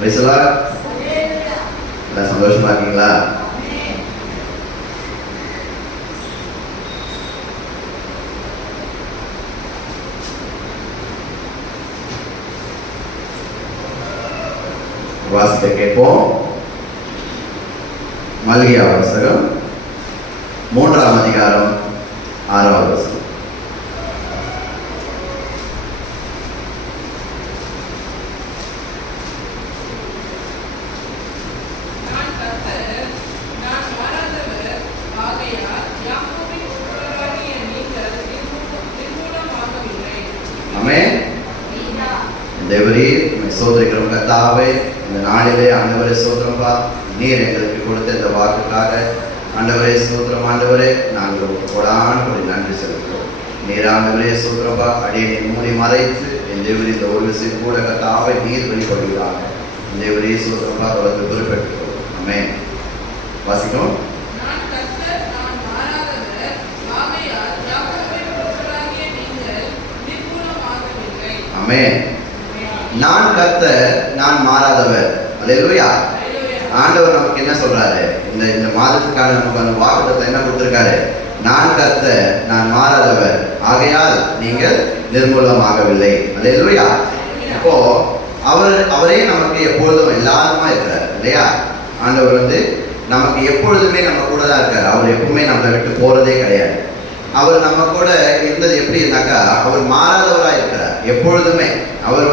Praise the Lord. எல்லாம் சந்தோஷமா இருக்கீங்களா? வாசிக்க கேட்போம். மல்கியா புத்தகம் 3ஆம் அதிகாரம் 6வது வசனம். தேவரீர் சோதரிக்கிறோம் கர்த்தாவே, இந்த நாளிலே ஆண்டவரே சோதரம்பா, நீர் எங்களுக்கு கொடுத்த இந்த வாக்குக்காக ஆண்டவரே சோதரம். ஆண்டவரே நாங்கள் கொடான ஒரு நன்றி செலுத்துகிறோம். நீர் ஆண்டவரே சோதரம்பா, அடியை மூடி மறைத்து என் தேவரி இந்த ஒரு விஷயம் கூட கர்த்தாவை நீர் வெளிப்படுகிறாங்க. தேவரே சோதரம்பா தொடர்ந்து குறிப்பிட்டுக்கிறோம். ஆமென். வாசிக்கும். ஆமென். நான் கர்த்தர், நான் மாறாதவர். அல்லேலூயா. ஆண்டவர் நமக்கு என்ன சொல்றாரு? இந்த மாதத்துக்கான நமக்கு அந்த வாக்குத்தத்தம் என்ன கொடுத்திருக்காரு? நான் கர்த்தர், நான் மாறாதவர், ஆகையால் நீங்கள் நிர்மூலமாகவில்லை. அல்லேலூயா. இப்போ அவரே நமக்கு எப்பொழுதும் எல்லாருமா இருக்கிறார் இல்லையா? ஆண்டவர் நமக்கு எப்பொழுதுமே நம்ம கூட தான் இருக்காரு. அவர் எப்பவுமே நம்மளை விட்டு போறதே கிடையாது. அவர் நம்ம கூட இருந்தது எப்படி இருந்தாக்கா, அவர் மாறாதவராக இருக்கிறார் எப்பொழுதுமே. அவர்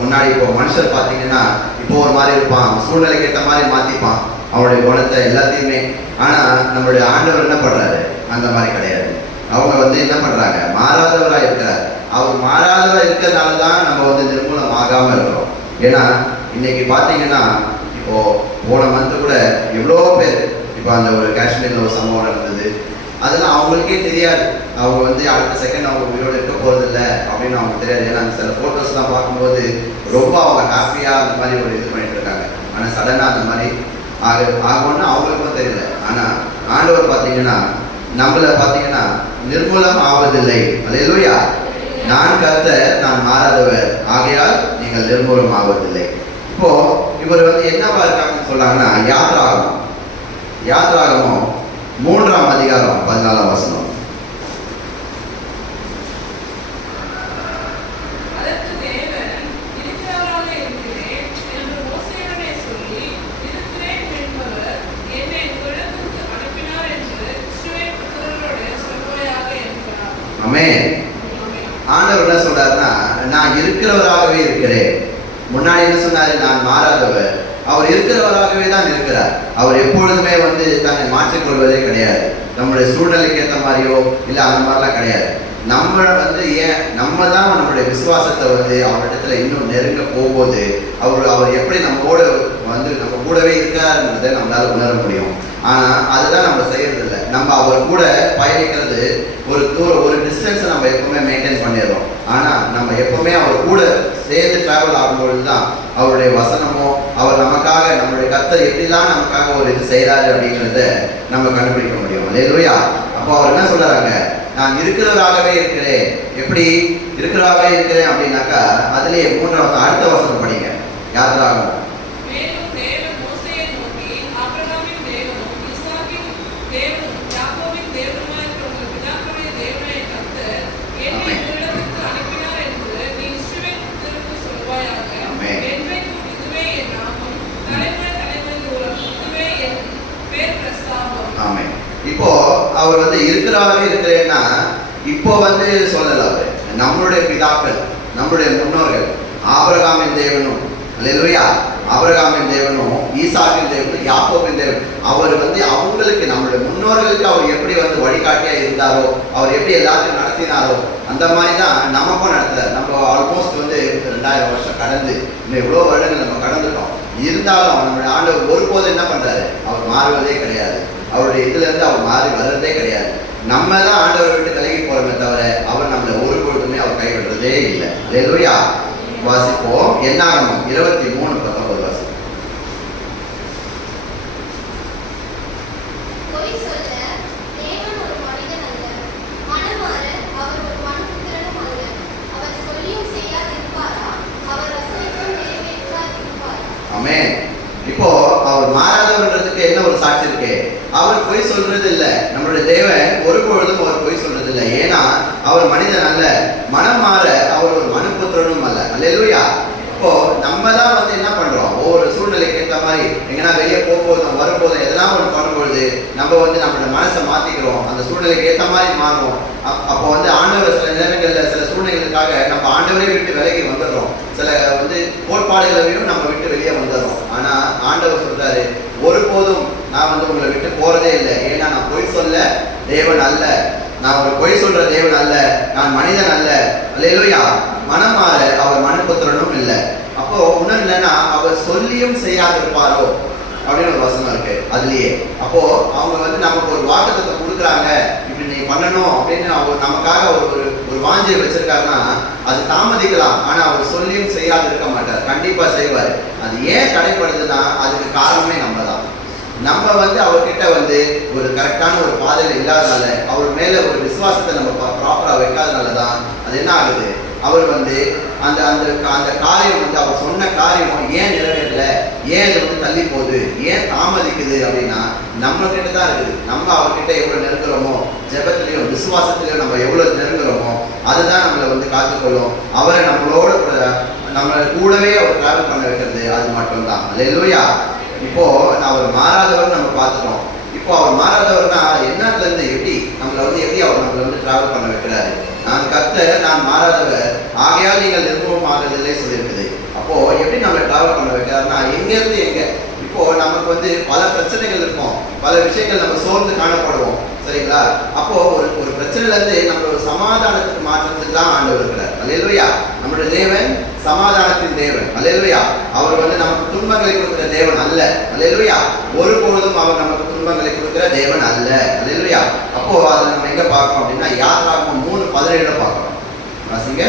முன்னாடி இப்போ மனுஷர் பார்த்தீங்கன்னா இப்போ ஒரு மாதிரி இருப்பான், சூழ்நிலைக்கு ஏற்ற மாதிரி மாற்றிப்பான் அவருடைய குணத்தை எல்லாத்தையுமே. ஆனால் நம்மளுடைய ஆண்டவர் என்ன பண்ணுறாரு? அந்த மாதிரி கிடையாது. அவங்க என்ன பண்ணுறாங்க? மாறாதவராக இருக்கிறார். அவர் மாறாதவராக இருக்கிறதுனால தான் நம்ம நிர்மூலம் ஆகாமல் இருக்கிறோம். ஏன்னா இன்னைக்கு பார்த்தீங்கன்னா இப்போ போன மந்த்து கூட எவ்வளோ பேர் இப்போ அந்த ஒரு காஷ்மீரில் ஒரு சம்பவம் நடந்தது. அதெல்லாம் அவங்களுக்கே தெரியாது. அவங்க அடுத்த செகண்ட் அவங்க உயிரோடு இருக்க போகிறதில்ல அப்படின்னு அவங்களுக்கு தெரியாது. ஏன்னா அந்த சில ஃபோட்டோஸ்லாம் பார்க்கும்போது ரொம்ப அவங்க ஹாப்பியாக அந்த மாதிரி ஒரு இது பண்ணிட்டு இருக்காங்க. ஆனால் சடனாக அந்த மாதிரி ஆகும்னா அவங்களுக்கும் தெரியல. ஆனால் ஆண்டவர் பார்த்தீங்கன்னா நம்மளை பார்த்தீங்கன்னா நிர்மூலம் ஆவதில்லை. அல்லேலூயா. நான் கர்த்தர், நான் மாறாதவர், ஆகையால் நீங்கள் நிர்மூலம் ஆவதில்லை. இப்போ இவர் என்னவா இருக்காங்கன்னு சொன்னாங்கன்னா, யாத்ராகமம் 3ஆம் அதிகாரம் 14ஆம் வசனம். ஆமென். ஆண்டவர் என்ன சொல்றாருன்னா, நான் இருக்கிறவராகவே இருக்கிறேன். முன்னாடி என்ன சொன்னாரு? நான் மாறாதவர். அவர் இருக்கிறவராகவே தான் இருக்கிறார். அவர் எப்பொழுதுமே தன்னை மாற்றிக்கொள்வதே கிடையாது. நம்மளுடைய சூழ்நிலைக்கு ஏற்ற மாதிரியோ இல்லை அந்த மாதிரிலாம் கிடையாது. நம்ம ஏன் நம்ம தான் நம்மளுடைய விசுவாசத்தை அவரிடத்துல இன்னும் நெருங்க போகும்போது அவர் எப்படி நம்மோட நம்ம கூடவே இருக்காருன்றதை நம்மளால உணர முடியும். ஆனால் அதுதான் நம்ம செய்யறதில்லை. நம்ம அவர் கூட பயணிக்கிறது ஒரு டிஸ்டன்ஸை நம்ம எப்பவுமே மெயின்டைன் பண்ணிடுறோம். ஆனால் நம்ம எப்பவுமே அவர் கூட சேர்ந்து டிராவல் ஆகும்பொழுது தான் அவருடைய வசனமோ, அவர் நமக்காக நம்மளுடைய கர்த்தர் எப்படிலாம் நமக்காக ஒரு இது செய்கிறாரு அப்படிங்கிறத நம்ம கண்டுபிடிக்க முடியும். அல்லேலூயா. அப்போ அவர் என்ன சொல்றாங்க? நான் இருக்கிறவராகவே இருக்கிறேன். எப்படி இருக்கிறவராகவே இருக்கிறேன் அப்படின்னாக்கா, அதுலேயே 3ஆம் அடுத்த வசனம் படிங்க. யாத்ராகமம். இப்போ அவர் இருக்கிறாரே இருக்கிறேன்னா இப்போ சொல்லல. அவர் நம்மளுடைய பிதாக்கள், நம்மளுடைய முன்னோர்கள், ஆபிரகாமின் தேவனும், அல்லேலூயா, ஆபிரகாமின் தேவனும், ஈசாக்கின் தேவனும், யாக்கோபின் தேவன், அவர் அவங்களுக்கு நம்மளுடைய முன்னோர்களுக்கு அவர் எப்படி வழிகாட்டியா இருந்தாரோ, அவர் எப்படி எல்லாத்தையும் நடத்தினாரோ அந்த மாதிரி தான் நமக்கும் நடத்துறாரு. நம்ம ஆல்மோஸ்ட் 2000 வருஷம் கடந்து இன்னும் எவ்வளோ வருடங்கள் நம்ம கடந்துட்டோம். இருந்தாலும் நம்மளுடைய ஆண்டவர் ஒருபோது என்ன பண்றாரு? அவர் மாறுவதே கிடையாது. அவருடைய இதுல இருந்து அவர் மாறி வர்றதே கிடையாது. நம்ம தான் ஆண்டவரை விட்டு விலகி போறோமே தவிர அவர் நம்மளை ஒரு பொழுதுமே அவர் கைவிடுறதே இல்லை. அல்லேலூயா. வாசிப்போம். என்னாகமம் 23:19 வாசிப்போம். ஆமென். இப்போ அவர் மாறாதவர்ன்றதுக்கு என்ன ஒரு சாட்சி இருக்கு? அவர் பொய் சொல்றது இல்ல. நம்மளுடைய தேவன் ஒருபொழுதும் அவர் பொய் சொல்றது இல்ல. ஏன்னா அவர் மனிதன் அல்ல. மனம் மாற அவர் ஒரு மனுபுத்திரனும் அல்ல. அல்லேலூயா. இப்போ நம்ம தான் வந்து என்ன பண்றோம், ஒவ்வொரு சூழ்நிலைக்கு ஏற்ற மாதிரி எங்கன்னா வெளியே போகும்போதும் வரும்போதும் எதெல்லாம் ஒன்று பண்ணும்பொழுது நம்ம வந்து நம்மளோட மனசை மாத்திக்கிறோம், அந்த சூழ்நிலைக்கு ஏற்ற மாதிரி மாறுவோம். அப்போ வந்து ஆண்டவர் சில நேரங்களில் சில சூழ்நிலைகளுக்காக நம்ம ஆண்டவரை விட்டு விலகி வந்துடுறோம். சில வந்து கோட்பாடுகளையும் நம்ம விட்டு வெளியே வந்துடுறோம். ஆனா ஆண்டவர் சொல்றாரு, ஒருபோதும் நான் வந்து உங்களை விட்டு போறதே இல்லை. ஏன்னா நான் பொய் சொல்ல தேவன் அல்ல, நான் ஒரு பொய் சொல்ற தேவன் அல்ல, நான் மனிதன் அல்ல. அல்லேலூயா. மனம் மாற அவர் மனுபுத்திரனும் இல்லை. அப்போ உணர்வு என்னன்னா, அவர் சொல்லியும் செய்யாதிருப்பாரோ அப்படின்னு ஒரு வசனம் இருக்கு அதுலயே. அப்போ அவங்க வந்து நமக்கு ஒரு வாக்குத்தத்தை கொடுக்குறாங்க, இப்படி நீ பண்ணணும் அப்படின்னு அவர் நமக்காக ஒரு வாஞ்சியை வச்சிருக்காருன்னா அது தாமதிக்கலாம். ஆனா அவர் சொல்லியும் செய்யாதிருக்க மாட்டார், கண்டிப்பா செய்வார். அது ஏன் தடைப்படுதுன்னா அதுக்கு காரணமே நம்ம தான். நம்ம வந்து அவர்கிட்ட வந்து ஒரு கரெக்டான ஒரு பாதையில் இல்லாதனால, அவர் மேல ஒரு விசுவாசத்தை நம்ம ப்ராப்பரா வைக்காதனால தான் அது என்ன ஆகுது, அவர் வந்து அந்த அந்த அந்த காரியம் வந்து அவர் சொன்ன காரியம் ஏன் நிறைவேறல, ஏன் இது வந்து தள்ளி போகுது, ஏன் தாமதிக்குது அப்படின்னா நம்ம கிட்ட தான் இருக்குது. நம்ம அவர்கிட்ட எவ்வளவு நெருங்குறோமோ, ஜெபத்திலையும் விசுவாசத்திலையும் நம்ம எவ்வளவு நெருங்குறோமோ அதுதான் நம்மளை வந்து காத்துக்கொள்ளும். அவரை நம்மளோட நம்ம கூடவே அவர் டிராவல் பண்ண வைக்கிறது அது மட்டும்தான். அல்லேலூயா. இப்போ அவர் மாறாதவர் நம்ம பார்த்துட்டோம். இப்போ அவர் மாறாதவர்னா என்னத்துல இருந்து எப்படி நம்மளை வந்து எப்படி அவர் நம்மளை வந்து டிராவல் பண்ண வைக்கிறாரு. நான் கர்த்தர், நான் மாறாதவர், ஆகையால் நீங்கள் நிர்மூலம் ஆகிறதுலே சொல்லியிருக்குது. அப்போ எப்படி நம்மளை டிராவல் பண்ண வைக்கிறாருன்னா எங்க இருந்து எங்க. இப்போ நமக்கு வந்து பல பிரச்சனைகள் இருக்கும், பல விஷயங்கள் நம்ம சோர்ந்து காணப்படுவோம், சரிங்களா? அப்போ ஒரு பிரச்சனைல இருந்து நம்ம ஒரு சமாதானத்துக்கு மாற்றத்துக்கு தான் ஆண்டவர் இருக்கிறார். அல்லேலூயா. நம்மளுடைய தேவன் சமாதானத்தின் தேவன். அல்லேலூயா. அவர் வந்து நமக்கு துன்பங்களை கொடுக்கிற தேவன் அல்ல. அல்லேலூயா. ஒருபொழுதும் அவர் நமக்கு துன்பங்களை கொடுக்கிற தேவன் அல்ல. அல்லேலூயா. அப்போ அதை நம்ம எங்க பார்க்கணும் அப்படின்னா யாத்ராகமம் 3:17 பார்க்கணும். வாசிங்க.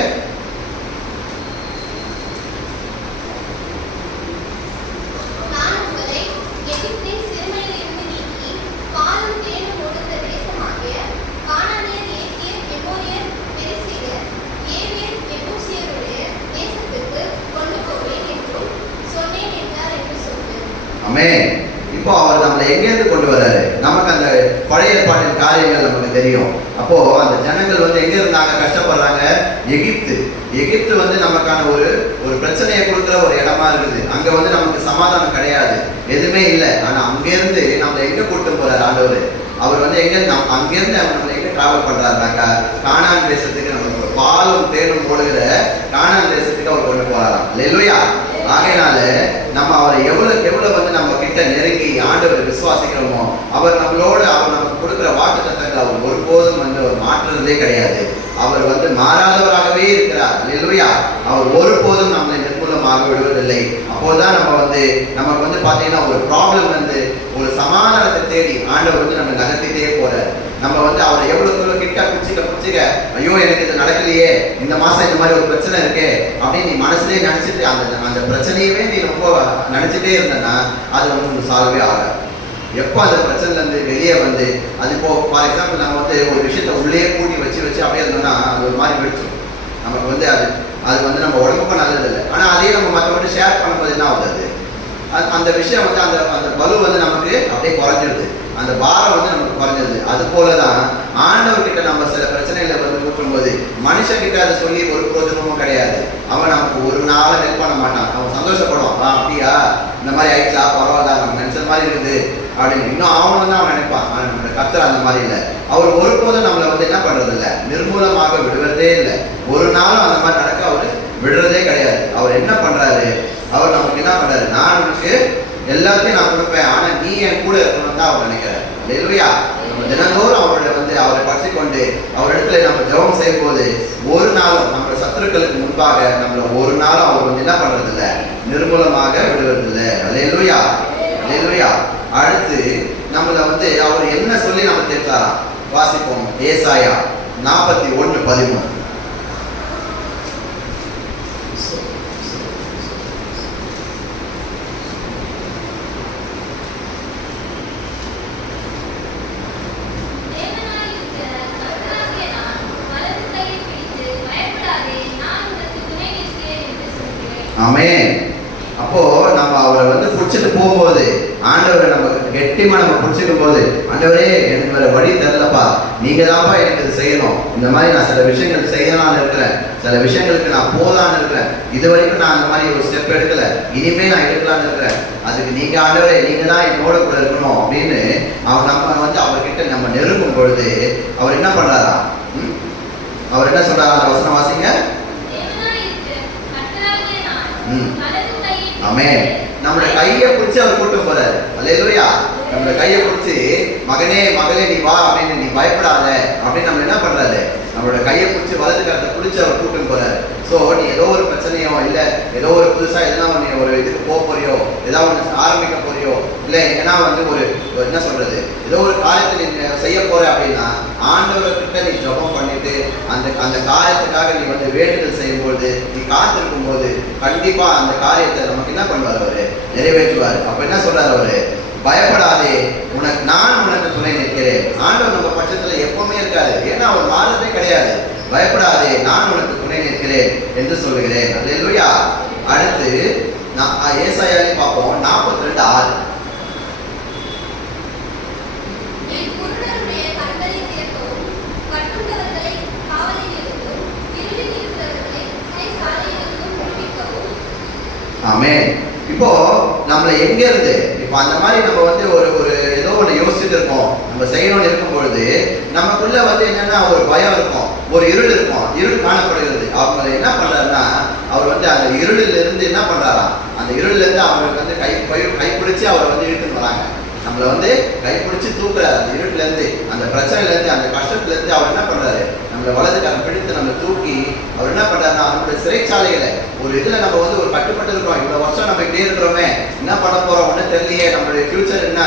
ஆமென். இப்போ அவர் நம்மளை எங்கேருந்து கொண்டு வர்றாரு, நமக்கு அந்த பழைய ஏற்பாட்டின் காரியங்கள் நமக்கு தெரியும். அப்போ அந்த ஜனங்கள் வந்து எங்க இருந்தாங்க, கஷ்டப்படுறாங்க, எகிப்து வந்து நமக்கான ஒரு பிரச்சனையை கொடுக்குற ஒரு இடமா இருக்குது. அங்க வந்து நமக்கு சமாதானம் கிடையாது, எதுவுமே இல்லை. ஆனா அங்கிருந்து நம்மளை எங்க கூட்டு போறாரு ஆண்டவர். அவர் வந்து அங்கிருந்து நம்மளை எங்க டிராவல் பண்றாருனாக்கா கானான் தேசத்துக்கு, நம்ம பாலும் தேனும் ஓடுகிற கானான் தேசத்துக்கு அவர் கொண்டு போறாராம். அல்லேலூயா. ஆகையினால நம்ம அவரை எவ்வளவு வந்து நம்ம கிட்ட நெருங்கி ஆண்டவரை விசுவாசிக்கிறோமோ அவர் நம்மளோட அவர் நமக்கு கொடுக்குற வாக்குத்தத்தங்களை அவர் ஒருபோதும் வந்து அவர் மாற்றுறதே கிடையாது. அவர் வந்து மாறாதவராகவே இருக்கிறார். அல்லேலூயா. அவர் ஒருபோதும் நம்மளை நிர்மூலமாக விடுவதில்லை. அப்போதான் நம்ம வந்து நமக்கு வந்து பாத்தீங்கன்னா ஒரு ப்ராப்ளம் வந்து ஒரு சமாதானத்தை தேடி ஆண்டவர் வந்து நம்ம நகர்த்திட்டே போறாரு. நம்ம வந்து அவரை எவ்வளவு கிட்ட பிடிச்சிக்க ஐயோ எனக்கு இது நடக்கலையே, இந்த மாசம் இந்த மாதிரி ஒரு பிரச்சனை இருக்கே அப்படின்னு நீ மனசுலேயே நினைச்சிட்டு அந்த பிரச்சனையவே நீ ரொம்ப நினைச்சிட்டே இருந்தனா அது வந்து உங்களுக்கு சால்வே ஆகாது. எப்போ அந்த பிரச்சனைல இருந்து வெளியே வந்து அது இப்போ ஃபார் எக்ஸாம்பிள் நம்ம வந்து ஒரு விஷயத்த உள்ளே கூட்டி வச்சு அப்படியே இருந்தோம்னா அது ஒரு மாதிரி வெடிச்சிடும். நமக்கு வந்து அது வந்து நம்ம உடம்புக்கும் நல்லது இல்லை. ஆனால் அதே நம்ம மற்றவங்க ஷேர் பண்ணும்போது என்ன ஆகுது, அந்த விஷயம் வந்து அந்த பலு வந்து நமக்கு அப்படியே குறைஞ்சிடுது, அந்த பாரம் வந்து நமக்கு குறைஞ்சிருது. அது போலதான் ஆண்டவர்கிட்ட நம்ம சில பிரச்சனைகளை வந்து கூட்டும்போது மனுஷங்கிட்ட அதை சொல்லி ஒரு பிரோஜனமும் கிடையாது. அவன் நமக்கு ஒரு நாள் ஹெல்ப் பண்ண மாட்டான். அவன் சந்தோஷப்படுவான், அப்படியா இந்த மாதிரி ஆயிடுச்சா, பரவாயில்ல நம்ம நினைச்ச மாதிரி இருக்குது அப்படின்னு இன்னும் அவனும் தான் அவன் நினைப்பான். ஆனால் நம்மளோட கர்த்தர் அந்த மாதிரி இல்லை. அவர் ஒருபோதும் நம்மளை வந்து என்ன பண்றது இல்லை, நிர்மூலமாக விடுவதே இல்லை. ஒரு நாளும் அந்த மாதிரி நடக்க அவர் விடுறதே கிடையாது. அவர் என்ன பண்றாரு, அவர் நமக்கு என்ன பண்றாரு, நான் உனக்கு எல்லாத்தையும் நான் கொடுப்பேன், ஆனா நீ என் கூட இருக்கணும்னு தான் அவர் நினைக்கிறார். அல்லேலூயா. நம்ம தினந்தோறும் அவரை வந்து அவரை பற்றி கொண்டு அவர் இடத்துல நம்ம ஜெபம் செய்யும் போது ஒரு நாளும் நம்ம சத்துருக்களுக்கு முன்பாக நம்மள ஒரு நாளும் அவர் வந்து என்ன பண்றது இல்லை, நிர்மூலமாக விடுவதில்லை. அல்லேலூயா. அல்லேலூயா. அடுத்து நம்மள வந்து அவர் என்ன சொல்லி நம்ம தேற்றாராம், வாசிப்போம். ஏசாயா 41:13. ஆமென். அப்போ நம்ம அவரை வந்து பிடிச்சிட்டு போகும்போது ஆண்டவரை நம்ம கெட்டிமா நம்ம பிடிச்சிக்கும் போது, ஆண்டவரே எனக்கு வேற வழி தெரியலப்பா, நீங்க தான்ப்பா எனக்கு இது செய்யணும், இந்த மாதிரி நான் சில விஷயங்கள் செய்யலான்னு இருக்கிறேன், சில விஷயங்களுக்கு நான் போகலான்னு இருக்கிறேன், இது வரைக்கும் நான் அந்த மாதிரி ஒரு ஸ்டெப் எடுக்கல, இனிமே நான் எடுக்கலான்னு இருக்கிறேன், அதுக்கு நீங்க ஆண்டவரே நீங்க தான் என்னோட கூட இருக்கணும் அப்படின்னு நம்ம வந்து அவர்கிட்ட நம்ம நெருங்கும் பொழுது அவர் என்ன பண்றாரா? அவர் என்ன சொல்றாரு? அந்த வசனம் வாசிங்க. ஆமென். நம்மளோட கையை பிடிச்சி அவர் கூட்டு போறாரு. அல்லேலூயா. நம்மளோட கையை பிடிச்சி மகனே மகளே நீ வா அப்படின்னு, நீ பயப்படாத அப்படின்னு நம்ம என்ன பண்றாரு? நம்மளோட கையை பிடிச்சி வலது கரத்தை பிடிச்சி அவர் கூட்டு போறாரு. ஸோ நீ ஏதோ ஒரு பிரச்சனையோ இல்லை ஏதோ ஒரு புதுசா எதனா நீ ஒரு இதுக்கு போக போறியோ, ஏதாவது ஒன்று ஆரம்பிக்க போறியோ, இல்லை எங்கன்னா வந்து ஒரு என்ன சொல்றது ஏதோ ஒரு காரியத்தை நீ செய்ய போற அப்படின்னா ஆண்டவர்கிட்ட நீ ஜெபம் பண்ணிட்டு அந்த அந்த காரியத்துக்காக நீ வந்து வேண்டுதல் செய்யும்போது, நீ காத்திருக்கும் போது கண்டிப்பா அந்த காரியத்தை நமக்கு என்ன பண்ணுவார்? அவரு நிறைவேற்றுவார். அப்ப என்ன சொல்றாரு அவரு? பயப்படாதே, நான் உனக்கு துணை நிற்கிறேன். ஆண்டவர் நம்ம பட்சத்துல எப்பவுமே இருக்காரு, ஏன்னா அவர் மாறதே கிடையாது. பயப்படாதே, நான் உனக்கு துணை நிற்கிறேன் என்று சொல்லுகிறேன். அல்லேலூயா. அடுத்து ஏசாயாவை பார்ப்போம். 42:6. ஆமென். இப்போ நம்மள எங்க இருந்து இப்போ அந்த மாதிரி நம்ம வந்து ஒரு ஏதோ ஒன்று யோசிச்சுட்டு இருக்கோம், நம்ம செய்யணும்னு இருக்கும் பொழுது நமக்குள்ள வந்து என்னன்னா ஒரு பயம் இருக்கும், ஒரு இருள் இருக்கும், இருள் காணப்படுகிறது. அவங்க என்ன பண்றாருன்னா அவர் வந்து அந்த இருளில் இருந்து என்ன பண்றாராம்? அந்த இருளில் இருந்து அவங்களுக்கு வந்து கைப்பிடிச்சு அவரை வந்து இழுத்துன்னு வராங்க. நம்மளை வந்து கைப்பிடிச்சு தூக்குறாரு. அந்த இருட்டுல இருந்து, அந்த பிரச்சனையில இருந்து, அந்த கஷ்டத்துல இருந்து அவர் என்ன பண்றாரு? நம்மளை வலது கரம் பிடித்து நம்ம தூக்கி அவர் என்ன பண்றாருன்னா அவருடைய சிறைச்சாலைகளை ஒரு இதுல நம்ம வந்து ஒரு கட்டுப்பட்டு இருக்கிறோம். இவ்வளவு வருஷம் நம்ம இப்படியே இருக்கிறோமே, என்ன பண்ண போறோம் ஒன்றும் தெரியலையே, நம்மளுடைய ஃபியூச்சர் என்ன,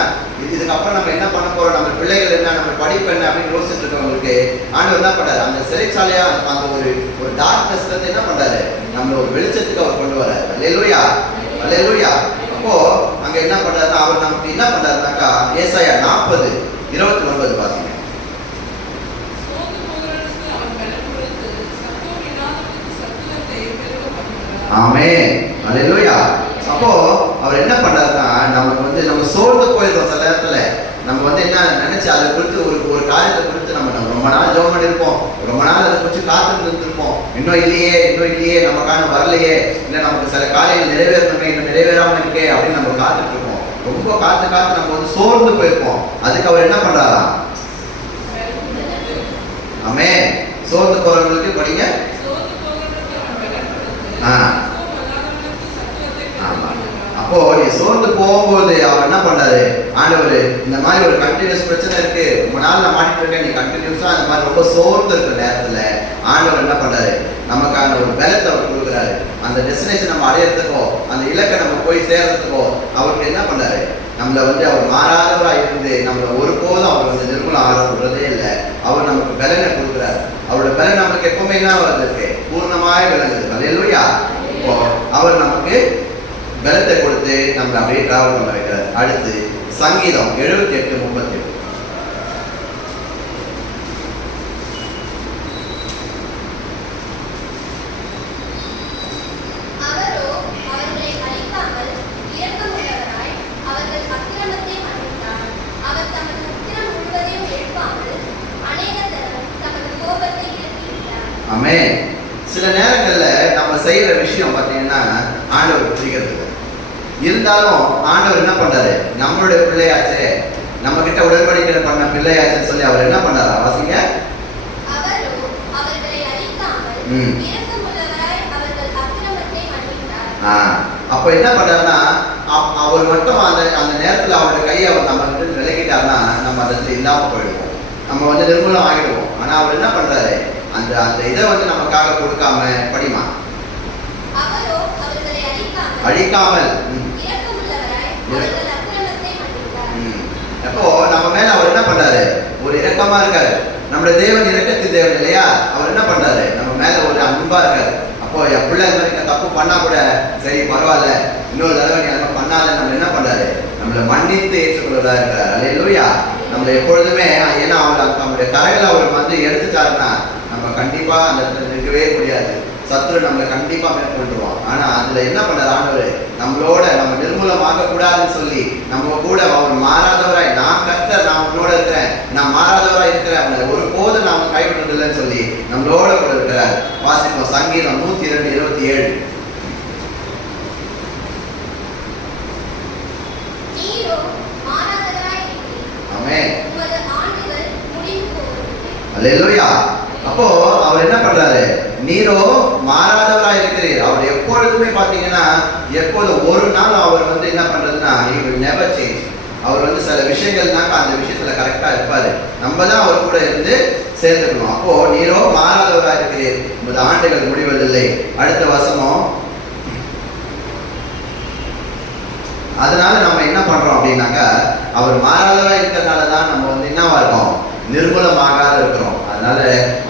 இதுக்கப்புறம் நம்ம என்ன பண்ண போறோம், நம்ம பிள்ளைகள் என்ன, நம்ம படிப்பு என்ன அப்படின்னு யோசிச்சுட்டு இருக்கவங்களுக்கு ஆண்டவர் என்ன பண்றாரு? அந்த சிறைச்சாலையா அந்த ஒரு டார்க்னஸ்ல இருந்து என்ன பண்றாரு? நம்மள ஒரு வெளிச்சத்துக்கு அவர் கொண்டு வராரு. அல்லேலூயா, அல்லேலூயா. அப்போ அங்க என்ன பண்றாருன்னா அவர் நமக்கு என்ன பண்றாருனாக்கா ஏசாயா 40:29 பாருங்க. ஆமென், அல்லேலூயா. அப்போ அவர் என்ன பண்றாருன்னா நமக்கு வந்து நம்ம சோர்ந்து போயிடுறோம் சில நேரத்துல, நம்ம வந்து என்ன நினைச்சு அதை குறித்து ஒரு காரியத்தை குறித்து நம்ம ரொம்ப நாள் ஜெபம் பண்ணிருப்போம், ரொம்ப நாள் அதை குறித்து காத்து இருந்திருப்போம், இன்னும் இல்லையே நமக்கான வரலையே, இல்லை நமக்கு சில காரியங்கள் நிறைவேறணுமே, இன்னும் நிறைவேறாம இருக்கே அப்படின்னு நம்ம காத்துட்டு இருக்கோம். ரொம்ப காத்து நம்ம வந்து சோர்ந்து போயிருப்போம். அதுக்கு அவர் என்ன பண்றாரா? ஆமென். சோர்ந்து போறவங்களுக்கு படிங்க. அப்போ நீ சோர்ந்து போகும்போது அவர் என்ன பண்றாரு? ஆண்டவர் இந்த மாதிரி ஒரு கண்டினியூஸ் பிரச்சனை இருக்கு, ரொம்ப நாள் நான் மாட்டிட்டு இருக்கேன், நீ கண்டினியூஸா அந்த மாதிரி ரொம்ப சோர்ந்து இருக்கிற நேரத்துல ஆண்டவர் என்ன பண்றாரு? நமக்கான ஒரு பலத்தை அவர் கொடுக்குறாரு. அந்த டெஸ்டினேஷன் நம்ம அடையிறதுக்கோ, அந்த இலக்கை நம்ம போய் சேர்றதுக்கோ அவருக்கு என்ன பண்றாரு? நம்மளை வந்து அவர் மாறாதவராக இருந்து நம்மளை ஒருபோதும் அவர் வந்து நிர்மூலம் ஆக விடுறதே இல்லை. அவர் நமக்கு பலனை கொடுக்குறாரு. அவரோட பலன் நமக்கு எப்பவுமே என்ன இருக்கு? பூர்ணமாய் விளங்குது. அல்லேலூயா. இப்போ அவர் நமக்கு பலத்தை கொடுத்து நம்மளை அப்படியே டிராவல் பண்ண வைக்கிறார். அடுத்து சங்கீதம் 78:38. ஆமென். சில நேரங்கள்ல நம்ம செய்யற விஷயம் பார்த்தீங்கன்னா ஆண்டவர் பிடிக்கிறது இருந்தாலும் ஆண்டவர் என்ன பண்றாரு? நம்மளுடைய பிள்ளையாச்சே, நம்ம கிட்ட உடன்படிக்கை பண்ண பிள்ளையாச்சுன்னு சொல்லி அவர் என்ன பண்றாரா? வாசிங்க. அப்ப என்ன பண்றாருன்னா அவர் மட்டும் அந்த நேரத்துல அவருடைய கையை அவர் நம்ம வந்து விலகிட்டாருன்னா நம்ம அதுல இல்லாம போயிடுவோம், நம்ம வந்து நிர்மூலம் ஆகிடுவோம். ஆனா அவர் என்ன பண்றாரு? அந்த இதை வந்து நமக்காக கொடுக்காம படிமா அழிக்காமல் அப்போ நம்ம மேல அவர் என்ன பண்றாரு? ஒரு இரக்கமா இருக்காரு. நம்முடைய தேவன் இரக்கத்தின் தேவன் இல்லையா? அவர் என்ன பண்றாரு? நம்ம மேல ஒரு அன்பா இருக்காரு. அப்போ என் பிள்ளை இந்த மாதிரி தப்பு பண்ணா கூட சரி பரவாயில்ல, இன்னொரு தடவை நீ அதை பண்ணாத, நம்ம என்ன பண்றாரு? நம்மளை மன்னித்து ஏற்றுக்கொள்வதா இருக்கிறார். அல்லேலூயா. நம்மளை எப்பொழுதுமே, ஏன்னா அவர் நம்முடைய கரைகளை அவர் வந்து எடுத்துட்டாருன்னா நம்ம கண்டிப்பா அந்த இடத்துல நிற்கவே முடியாது. சத்துரு நம்மளை கண்டிப்பா மேற்கொண்டுருவான். ஆனா அதுல என்ன பண்றாரு? ஆண்டவர் நம்மளோட நம்ம நிர்மூலம் ஆமென். அல்லேலூயா. அப்போ அவர் என்ன பண்றாரு? நீரோ மாறாதவரா இருக்கிறீர். அவர் எப்பொழுதுமே பாத்தீங்கன்னா எப்போது ஒரு நாள் அவர் என்ன பண்றதுன்னா he will never change. அவர் சில விஷயங்கள்னாக்க அந்த விஷயத்துல கரெக்டா இருப்பாரு. நம்ம தான் அவர் கூட இருந்து சேர்ந்துக்கணும். அப்போ நீரோ மாறாதவரா இருக்கிறீர், உமது ஆண்டுகள் முடிவதில்லை. அடுத்த வசனம், அதனால நம்ம என்ன பண்றோம் அப்படின்னாக்கா அவர் மாறாதவரா இருக்கிறதுனால தான் நம்ம என்னவா இருக்கோம்? நிர்மூலமாகாத இருக்கிறோம். அதனால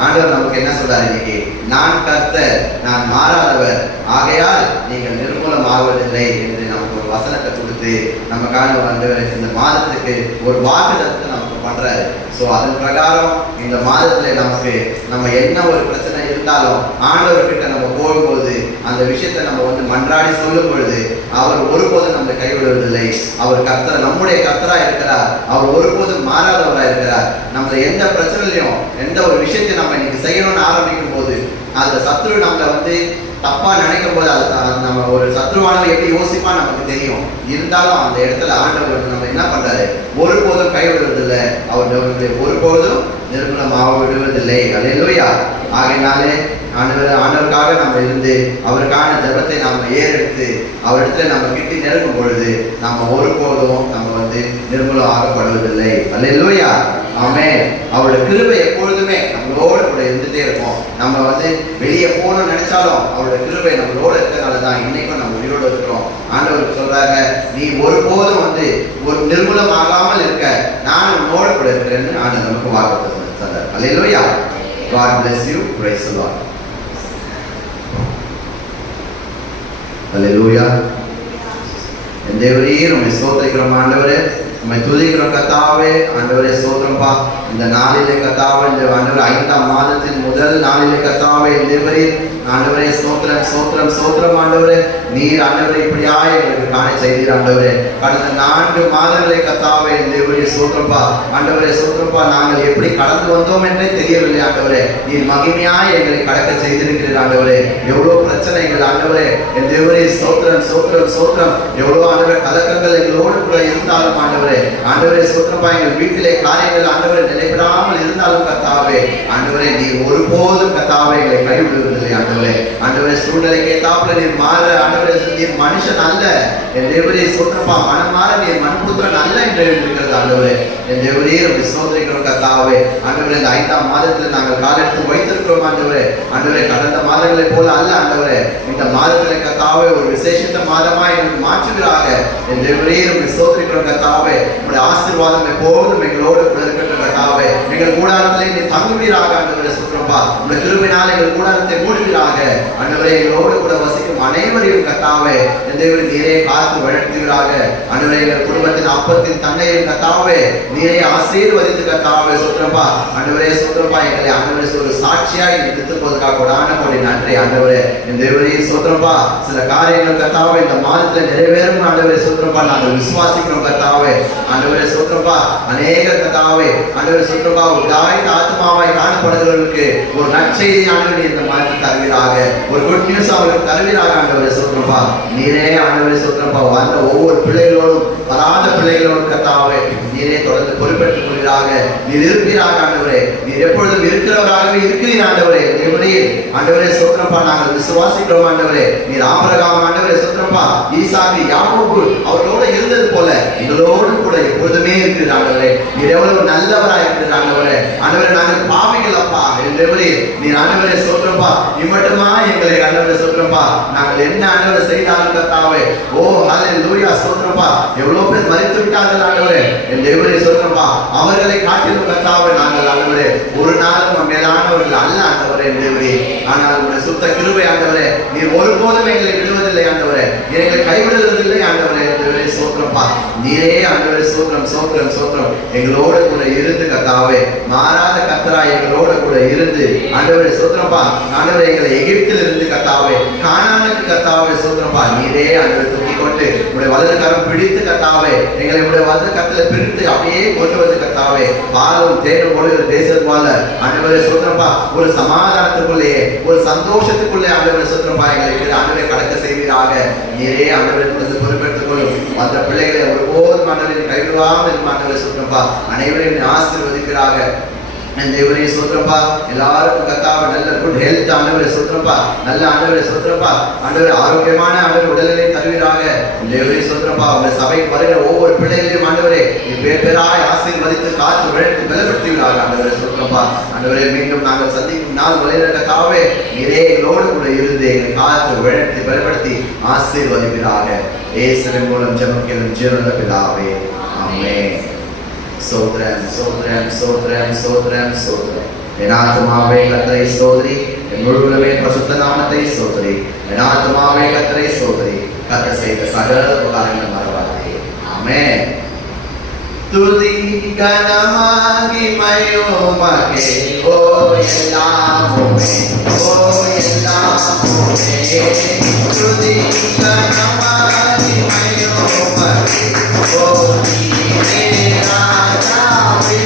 ஆண்டவர் நமக்கு என்ன சொல்றாரு இன்னைக்கு? நான் கர்த்தர், நான் மாறாதவர், ஆகையால் நீங்கள் நிர்மூலமாவதில்லை என்று நமக்கு ஒரு வசனத்தை கொடுத்து நமக்கான இந்த மாதத்துக்கு ஒரு வாக்குத்தத்தத்தை நமக்கு பண்றாரு. ஸோ அதன் பிரகாரம் இந்த மாதத்துல நம்ம என்ன ஒரு பிரச்சனை இருந்தாலும் ஆண்டவர்கிட்ட நம்ம போகும்போது அந்த விஷயத்தை நம்ம மன்றாடி சொல்லும் பொழுது அவர் ஒருபோதும் நம்மை கைவிடுவதில்லை. அவர் கர்த்தர், நம்முடைய கர்த்தரா இருக்கிறார். அவர் ஒருபோதும் மாறாதவரா இருக்கிறார். நம்ம எந்த பிரச்சனையிலையும் எந்த ஒரு விஷயத்தை நம்ம இன்னைக்கு செய்யணும்னு ஆரம்பிக்கும் போது அந்த சத்ரு நம்மளை தப்பா நினைக்கும் போது நம்ம ஒரு சத்ருவானவர் எப்படி யோசிப்பா நமக்கு தெரியும். இருந்தாலும் அந்த இடத்துல ஆண்டவர் நம்ம என்ன பண்றாரு? ஒருபோதும் கைவிடுவதில்லை. அவர் ஒருபோதும் நிர்மூலமாக விடுவதில்லை. அல்லேலூயா. ஆகையினாலே ஆண்டவருக்காக நம்ம இருந்து அவருக்கான ஜெபத்தை நம்ம ஏறெடுத்து அவரிடத்துல நம்ம கிட்டி நெருங்கும் பொழுது நம்ம ஒருபோதும் நம்ம நிர்மூலம் ஆகப்படுவதில்லை. அல்லேலூயா. ஆமென். அவருடைய கிருபை எப்பொழுதுமே நம்மளோட கூட இருந்துட்டே இருக்கும். நம்ம வெளியே போகணும்னு நினைச்சாலும் அவருடைய கிருபை நம்மளோட இருக்கிறதுனால தான் இன்னைக்கும் நம்ம உயிரோடு இருக்கிறோம். ஆண்டவர் சொல்றாங்க, நீ ஒருபோதும் ஒரு நிர்மூலம் ஆகாமல் இருக்க, நான் உன்னோட கூட இருக்கிறேன்னு ஆண்டவர் நமக்கு வாக்குத்தத்தம் தந்தார். அல்லேலூயா. God bless you. Praise the Lord. அல்லேலூயா. என் தேவரே உம்மை ஸ்தோத்திரிக்கிறோம் ஆண்டவரே, உம்மை துதிக்கிறோம் கர்த்தாவே. ஆண்டவரே ஸ்தோத்திரம்பா. இந்த நாளிலே கர்த்தாவே, இந்த ஆண்டவரே 5ஆம் மாதத்தின் முதல் நாளிலே கர்த்தாவே தேவரே ஆண்டவரே ஸ்தோத்திரம் ஸ்தோத்திரம் ஸ்தோத்திரம் ஆண்டவரே. நீர் ஆண்டவரே இப்படியாய் எங்களுக்கு காண செய்தீர் ஆண்டவரே. கடந்த 4 மாதங்களை கர்த்தாவே தேவரே ஸ்தோத்திரம்பா. ஆண்டவரே ஸ்தோத்திரம்பா, நாங்கள் எப்படி கடந்து வந்தோம் என்றே தெரியவில்லை ஆண்டவரே. நீர் மகிமையாய் எங்களை கடக்க செய்திருக்கிறீர் ஆண்டவரே. எவ்வளவு பிரச்சனைகள் ஆண்டவரே என் தேவரே ஸ்தோத்திரம் ஸ்தோத்திரம் ஸ்தோத்திரம். எவ்வளவு ஆண்டவரே கலக்கங்கள் எங்களோடு கூட இருந்தாலும் ஆண்டவரே ஸ்தோத்திரம்பா, எங்கள் வீட்டிலே காரியங்கள் ஆண்டவரே நிலைபெறாமல் இருந்தாலும் கர்த்தாவே ஆண்டவரே நீர் ஒருபோதும் கர்த்தாவே எங்களை கைவிடுவதில்லை ஆண்டவரே. ஆண்டவரே சூழ்நிலைக்கு ஏத்தாப்புல நீர் மாற ஆண்டவரே, நீர் மனுஷன் அல்ல என் தேவரே ஸ்தோத்திரம்பா. மனம் மாற நீர் மண்புத்திரன் அல்ல என்று இருக்கிறது ஆண்டவரே. என் தேவரே ஸ்தோத்திரிக்கிறோம் கர்த்தாவே. ஆண்டவரே இந்த 5ஆம் மாதத்துல நாங்கள் காலெடுத்து வைத்திருக்கிறோம் ஆண்டவரே. ஆண்டவரே கடந்த மாதங்களை போல அல்ல ஆண்டவரே, இந்த மாதத்திலே கர்த்தாவே ஒரு விசேஷித்த மாதமா எங்களுக்கு மாற்றுகிறாக. என் தேவரே ஸ்தோத்திரிக்கிறோம் கர்த்தாவே. உங்களுடைய ஆசீர்வாதம் எப்போதும் எங்களோடு கூட இருக்கட்டும் கர்த்தாவே. எங்கள் கூடாரத்திலே நீ தங்குவீராக ஆண்டவரே ஸ்தோத்திரம்பா. உங்களுடைய கிருபையினால் எங்கள் கூடாரத்தை மூடுவீராக ஆண்டவரே. எங்களோடு கூட வசிக்கும் அனைவரையும் கர்த்தாவே என் தேவரே நீரே காத்து வழிநடத்துவீராக ஆண்டவரே. எங்கள் குடும்பத்தின் அப்பத்தின் தன்னையும் கர்த்தாவே நீரே ஆசீர்வதித்து கர்த்தாவே ஸ்தோத்திரம்பா. ஆண்டவரே ஸ்தோத்திரம்பா, எங்களை ஆண்டவரே ஒரு சாட்சியாய் நிறுத்து போவதற்காக கொடான கோடி நன்றி ஆண்டவரே. என் தேவரே ஸ்தோத்திரம்பா, சில காரியங்கள் கர்த்தாவே இந்த மாதத்துல நிறைவேறும் ஆண்டவரே ஸ்தோத்திரம்பா. நாங்கள் விசுவாசிக்கிறோம் கர்த்தாவே. ஆண்டவரே ஸ்தோத்திரம்பா, அநேக கர்த்தாவே ஆண்டவரே ஸ்தோத்திரம்பா உதாய் ஆத்மாவாய் காணப்படுகிறவர்களுக்கு ஒரு நற்செய்தி ஆண்டவரே இந்த மாதத்தில் தருவீராக. ஒரு குட் நியூஸ் அவர்களுக்கு தருவீராக ஆண்டவரே ஸ்தோத்திரம்பா. நீரே ஆண்டவரே ஸ்தோத்திரம்பா வந்த ஒவ்வொரு பிள்ளைகளோடும் வராத பிள்ளைகளோடும் கர்த்தாவே நீரே தொடர்ந்து பொறுப்பேற்றுக் கொள்வீராக. நீர் இருப்பீராக ஆண்டவரே. நீர் எப்பொழுதும் இருக்கிறவராகவே இருக்கிறீர் ஆண்டவரே. தேவனே ஆண்டவரே ஸ்தோத்திரம்பா, நாங்கள் விசுவாசிக்கிறோம் ஆண்டவரே. நீர் ஆபிரகாம் ஆண்டவரே ஸ்தோத்திரம்பா, ஈசாக்கு யாக்கோபு அவர்களோடு இருந்தது போல எங்களோடு கூட எப்பொழுதுமே இருக்கிறீர் ஆண்டவரே. நீர் எவ்வளவு நல்லவராய் இருக்கிறீர் ஆண்டவரே. ஆண்டவரே நாங்கள் பாவிகள் அப்பா தேவனே. நீர் ஆண்டவரே ஸ்தோத்திரம்பா இம்மட்டுமா எங்களை ஆண்டவரே ஸ்தோத்திரம்பா நாங்கள் என்ன ஆண்டவரே செய்தாலும் கர்த்தாவே ஓ ஹல்லேலூயா ஸ்தோத்திரம்பா. எவ்வளவு பேர் மரித்து விட்டார்கள் ஆண்டவரே என் தேவனே ஸ்தோத்திரம்பா. அவர்களை காட்டிலும் கர்த்தாவே நாங்கள் ஆண்டவரே ஒரு நாளும் மேலானவர்கள் அல்ல ஆண்டவரே என் தேவனே. ஆனால் உங்களுடைய சுத்த கிருபை ஆண்டவரே நீர் ஒருபோதும் எங்களை விடுவதில்லை ஆண்டவரே. எங்களை கைவிடுவதில்லை ஆண்டவரே தேவனே ஸ்தோத்திரம்பா. நீரே ஆண்டவரே ஸ்தோத்திரம் ஸ்தோத்திரம் ஸ்தோத்திரம். எங்களோடு கூட இருந்து கர்த்தாவே மாறாத கர்த்தராய் எங்களோடு கூட இருந்து ஆண்டவரே ஸ்தோத்திரம்பா. ஆண்டவரே எங்களை எகிப்தில் இருந்து கர்த்தாவே கானானுக்கு கர்த்தாவே ஸ்தோத்திரம்பா நீரே ஆண்டவரே தூக்கி கொண்டு உங்களுடைய வலது கரம் பிடித்து கர்த்தாவே எங்களை உங்களுடைய வலது கரத்துல பிடித்து அப்படியே கொண்டு வந்து கர்த்தாவே பாலும் தேனும் பொழுது தேசம் போல ஆண்டவரே ஸ்தோத்திரம்பா ஒரு சமாதானத்துக்குள்ளேயே ஒரு சந்தோஷத்துக்குள்ளே ஆண்டவரே ஸ்தோத்திரம்பா எங்களை ஆண்டவரே கடக்க செய்வீராக. நீரே ஆண்டவரே பொறுப்பெடுத்துக் கொள்ளும். அந்த பிள்ளைகளை ஒருபோதும் ஆண்டவரே குறைவாமல் இருப்பாங்க சொல்றப்பா. அனைவரையும் ஆசீர்வதிக்கிறாக தேவனே சோத்திரப்பா. எல்லாருக்கும் கத்தாவ நல்ல குட் ஹெல்த் ஆண்டவரே சோத்திரப்பா. நல்ல ஆண்டவரே சோத்திரப்பா. ஆண்டவரே ஆரோக்கியமான ஆண்டவர் உடல்நிலை தருவீராக தேவனே சோத்திரப்பா. உங்க சபைக்கு வருகிற ஒவ்வொரு பிள்ளைகளையும் ஆண்டவரே பேர் பேராய் ஆசீர்வதித்து காத்து விளைத்து பலப்படுத்துவீராக ஆண்டவரே சோத்திரப்பா. ஆண்டவரே மீண்டும் நாங்கள் சந்திக்கும் நாள் வரையிற கத்தாவே நீரே எங்களோடு கூட இருந்து காத்து விளைத்து பலப்படுத்தி ஆசீர்வதிப்பீராக. இயேசுவின் மூலம் ஜெபம் ஜீவனுள்ள பிதாவே, ஆமென். சோத்ரம் சோத்ரம் சோத்ரம் சோத்ரம் சோத்ரம். என் ஆத்துமாவே கர்த்தரை ஸ்தோத்திரி, என் முழுவதுமே பரிசுத்த நாமத்தை ஸ்தோத்திரி. என் ஆத்துமாவே கர்த்தரை ஸ்தோத்திரி, கர்த்தர் செய்த சகல உபகாரங்கள் மறவாதே. ஆமென். துதி கனமகிமையோ மகே ஓ எல்லாமுமே, ஓ எல்லாமுமே. துதி கனமகிமையோ மகே ஓ நீரே ராஜாவே.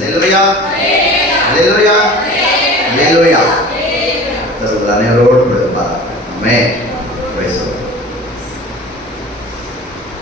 ஹல்லேலூயா. Haleluya. Haleluya. Haleluya. Terus anerood berdebat. Amin. Praise the Lord.